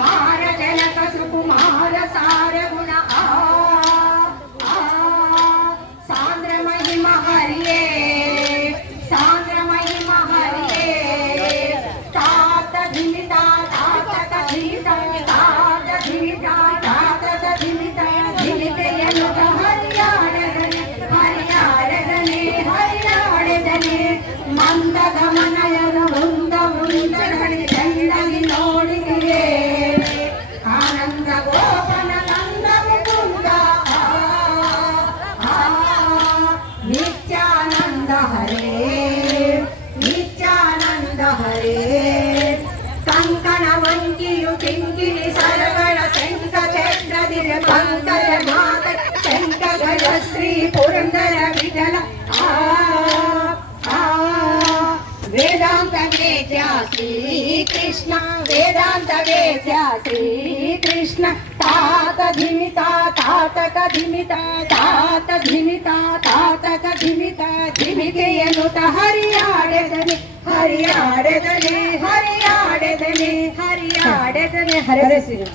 ಭಾರ ಜನಕ ಸುಕುಮಾರ ಸಾರ ಗುಣ ಸಾಂದ್ರ ಮಹಿಮಾ ಹರಿಯೇ ಸಾಂದ್ರ ಮಹಿಮಾ ಹರಿಯೇ ತಾತ ಧಿಮಿತ ತಾತ ಧಿಮಿತ ತಾತ ಧಿಮಿತ ತಾತ ಧಿಮಿತ ಧಿಮಿತೆಯನ್ನು ಹರಿಯಾಡದನೆ ಹರಿಯಾಡದನೆ ಹರಿಯಾಡದನೆ ಮಂದ ಗಮನಯನು ವೃಂದ ವೃಂದ ಚಂದಗಿ ನೋಡಿದೆ ಆನಂದ ಗೋಪನ ನಂದ ಮುಕುಂದ ನಿತ್ಯಾನಂದ ಹರೇ ನಿತ್ಯಾನಂದ ಹರೇ ಕಂಕಣ ವಂಕಿಯು ಕಿಂಕಿಣಿ ಸರಗಳ ಶಂಕ ಚಕ್ರದಿರ ಪಂಕಜ ಮಾತ ಶಂಕ ಗಜ ಶ್ರೀ ಪುರಂದರ ವಿಠಲ ವೇದಾಂತ ವೇದ್ಯ ಶ್ರೀ ಕೃಷ್ಣ ವೇದಾಂತ ವೇದ್ಯ ಶ್ರೀ ಕೃಷ್ಣ ತಾತ ಧಿಮಿತ ತಾತಕ ಧಿಮಿತ ತಾತ ಧಿಮಿತ ತಾತಕ ಧಿಮಿತ ಧಿಮಿಕೆಯನ್ನು ಹರಿಯಾಡೆದನೆ ಹರಿಯಾಡೆದನೆ ಹರಿಯಾಡೆದನೆ ಹರಿಯಾಡೆದನೆ ಹರಸಿರು